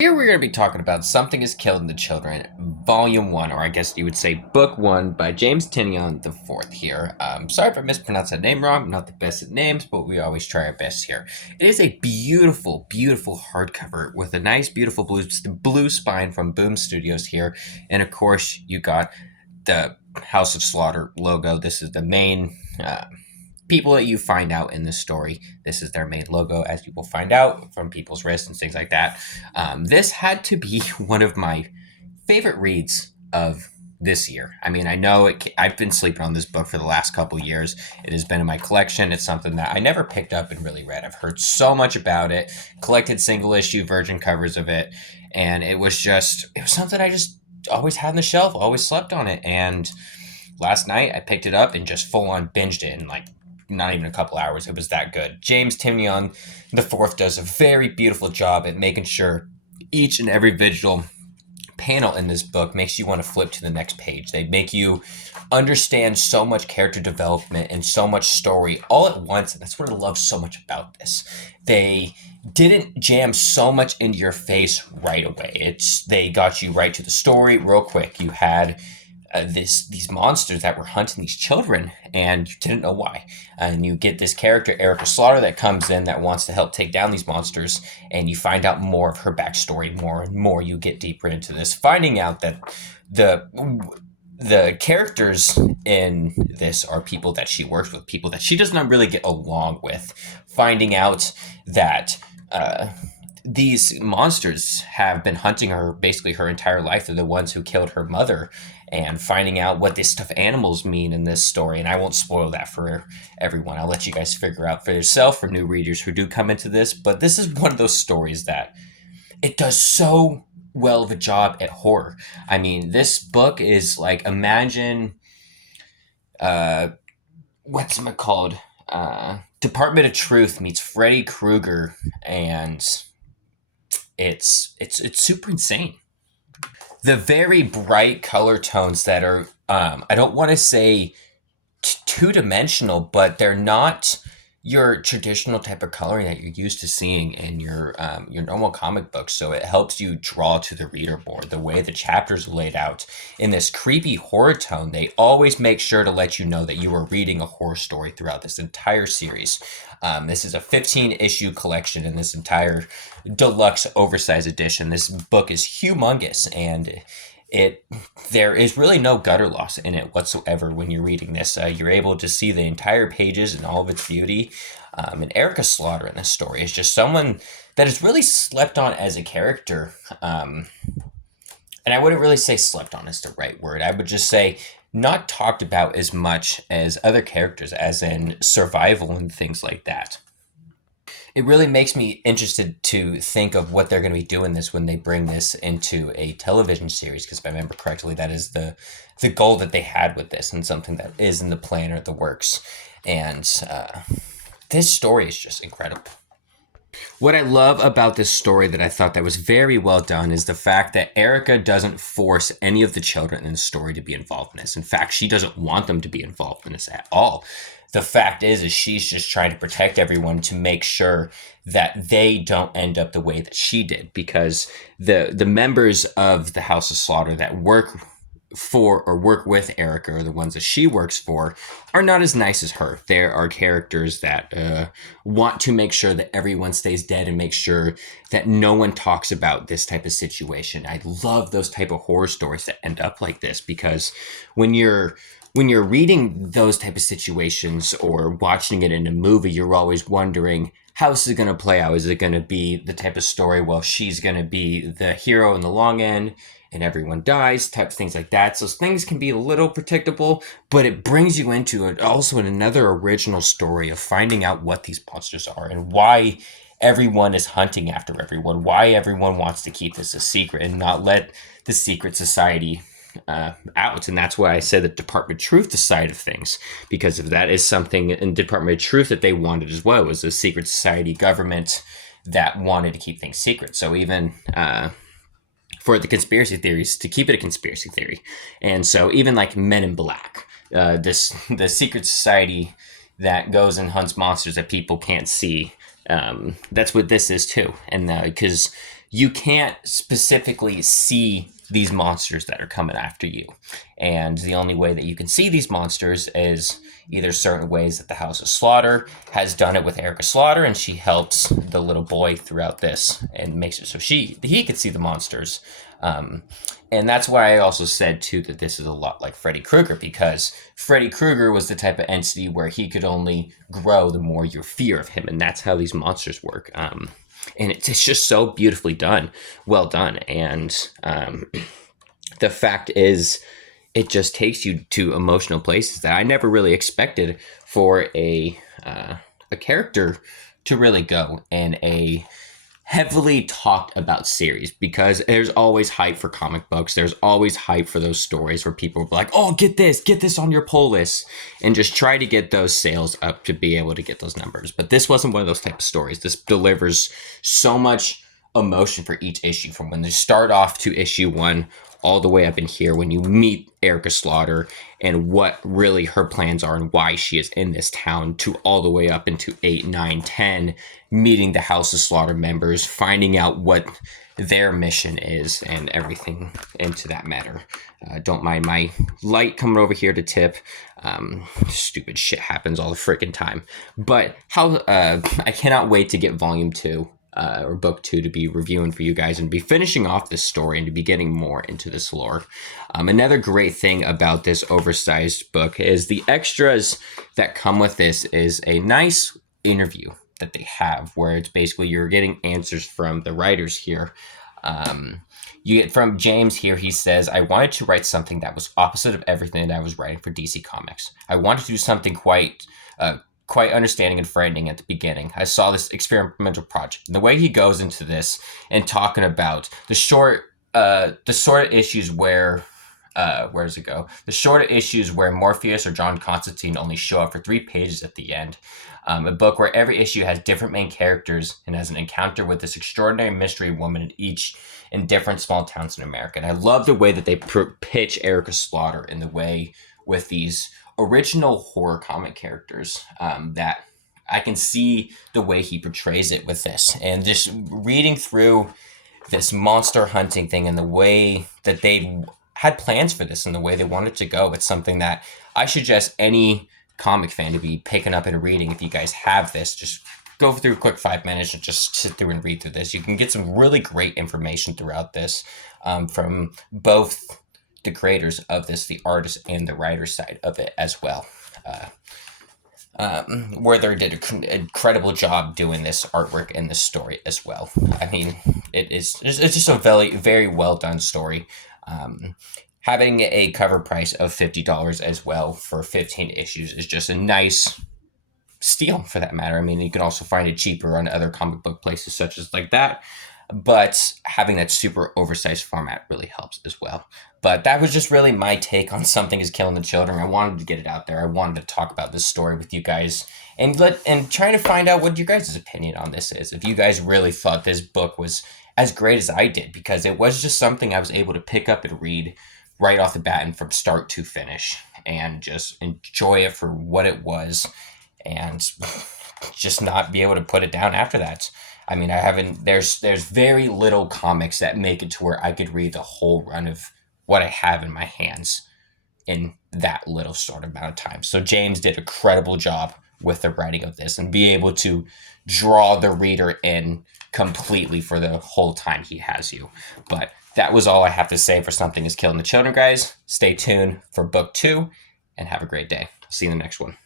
Here we're going to be talking about Something is Killing the Children, Volume 1, or I guess you would say Book 1 by jamestyn the fourth here. Sorry if I mispronounced that name wrong. I'm not the best at names, but we always try our best here. It is a beautiful, beautiful hardcover with a nice, beautiful blue spine from Boom Studios here. And of course, you got the House of Slaughter logo. This is the main people that you find out in this story. This is their main logo, as you will find out from people's wrists and things like that. This had to be one of my favorite reads of this year. I mean, I know I've been sleeping on this book for the last couple years. It has been in my collection. It's something that I never picked up and really read. I've heard so much about it, collected single issue virgin covers of it, and it was something I just always had on the shelf, always slept on it. And last night I picked it up and just full on binged it in like not even a couple hours. It was that good. jamestyn the fourth does a very beautiful job at making sure each and every visual panel in this book makes you want to flip to the next page. They make you understand so much character development and so much story all at once, and that's what I love so much about this. They didn't jam so much into your face right away. They got you right to the story real quick. You had these monsters that were hunting these children, and you didn't know why. And you get this character, Erica Slaughter, that comes in that wants to help take down these monsters, and you find out more of her backstory. More and more you get deeper into this, finding out that the characters in this are people that she works with, people that she does not really get along with. Finding out that these monsters have been hunting her basically her entire life. They're the ones who killed her mother, and finding out what these stuffed animals mean in this story. And I won't spoil that for everyone. I'll let you guys figure out for yourself, for new readers who do come into this. But this is one of those stories that it does so well of a job at horror. I mean, this book is like, imagine what's it called? Department of Truth meets Freddy Kruger, and it's super insane. The very bright color tones that are I don't want to say two-dimensional, but they're not your traditional type of coloring that you're used to seeing in your normal comic books. So it helps you draw to the reader more. The way the chapters are laid out in this creepy horror tone, they always make sure to let you know that you are reading a horror story throughout this entire series. This is a 15-issue collection in this entire deluxe oversized edition. This book is humongous, and there is really no gutter loss in it whatsoever when you're reading this. You're able to see the entire pages and all of its beauty. And Erica Slaughter in this story is just someone that is really slept on as a character. And I wouldn't really say slept on is the right word. I would just say not talked about as much as other characters, as in survival and things like that. It really makes me interested to think of what they're going to be doing this when they bring this into a television series, because if I remember correctly, that is the goal that they had with this, and something that is in the plan or the works. And this story is just incredible. What I love about this story that I thought that was very well done is the fact that Erica doesn't force any of the children in the story to be involved in this. In fact, she doesn't want them to be involved in this at all. The fact is she's just trying to protect everyone to make sure that they don't end up the way that she did, because the members of the House of Slaughter that work for or work with Erica, or the ones that she works for, are not as nice as her. There are characters that want to make sure that everyone stays dead and make sure that no one talks about this type of situation. I love those type of horror stories that end up like this, because when you're reading those type of situations or watching it in a movie, you're always wondering, how is it going to play out? Is it going to be the type of story, well, she's going to be the hero in the long end and everyone dies, type of things like that. So things can be a little predictable, but it brings you into it also in another original story of finding out what these monsters are and why everyone is hunting after everyone, why everyone wants to keep this a secret and not let the secret society out. And that's why I said the Department of Truth side of things, because if that is something in Department of Truth that they wanted as well, was a secret society government that wanted to keep things secret. So even for the conspiracy theories, to keep it a conspiracy theory. And so even like Men in Black, the secret society that goes and hunts monsters that people can't see, that's what this is too. And because you can't specifically see these monsters that are coming after you. And the only way that you can see these monsters is either certain ways that the House of Slaughter has done it with Erica Slaughter, and she helps the little boy throughout this and makes it so he could see the monsters. And that's why I also said, too, that this is a lot like Freddy Krueger, because Freddy Krueger was the type of entity where he could only grow the more your fear of him, and that's how these monsters work. And it's just so beautifully done, well done. And the fact is, it just takes you to emotional places that I never really expected for a character to really go in a heavily talked about series, because there's always hype for comic books. There's always hype for those stories where people are like, oh, get this on your pull list, and just try to get those sales up to be able to get those numbers. But this wasn't one of those type of stories. This delivers so much emotion for each issue, from when they start off to issue 1 all the way up in here when you meet Erica Slaughter and what really her plans are and why she is in this town, to all the way up into 8, 9, 10, meeting the House of Slaughter members, finding out what their mission is and everything into that matter. Don't mind my light coming over here to tip. Stupid shit happens all the freaking time. But I cannot wait to get volume 2. Or book 2 to be reviewing for you guys and be finishing off this story and to be getting more into this lore. Another great thing about this oversized book is the extras that come with this is a nice interview that they have, where it's basically you're getting answers from the writers here. You get from James here, he says, I wanted to write something that was opposite of everything that I was writing for DC Comics. I wanted to do something quite understanding and frightening at the beginning. I saw this experimental project. And the way he goes into this and talking about the sort of issues where, where does it go? The sort of issues where Morpheus or John Constantine only show up for 3 pages at the end. A book where every issue has different main characters and has an encounter with this extraordinary mystery woman in different small towns in America. And I love the way that they pitch Erica Slaughter in the way with these original horror comic characters, that I can see the way he portrays it with this. And just reading through this monster hunting thing and the way that they had plans for this and the way they wanted to go, it's something that I suggest any comic fan to be picking up and reading. If you guys have this, just go through a quick 5 minutes and just sit through and read through this. You can get some really great information throughout this, from both the creators of this, the artist and the writer side of it as well, where they did an incredible job doing this artwork and this story as well. I mean, it's just a very, very well done story. Having a cover price of $50 as well for 15 issues is just a nice steal for that matter. I mean, you can also find it cheaper on other comic book places such as like that, but having that super oversized format really helps as well. But that was just really my take on Something is Killing the Children. I wanted to get it out there. I wanted to talk about this story with you guys and trying to find out what your guys' opinion on this is. If you guys really thought this book was as great as I did, because it was just something I was able to pick up and read right off the bat and from start to finish and just enjoy it for what it was and just not be able to put it down after that. I mean, there's very little comics that make it to where I could read the whole run of what I have in my hands in that little short amount of time. So James did a credible job with the writing of this and be able to draw the reader in completely for the whole time he has you. But that was all I have to say for Something is Killing the Children, guys. Stay tuned for book 2 and have a great day. See you in the next one.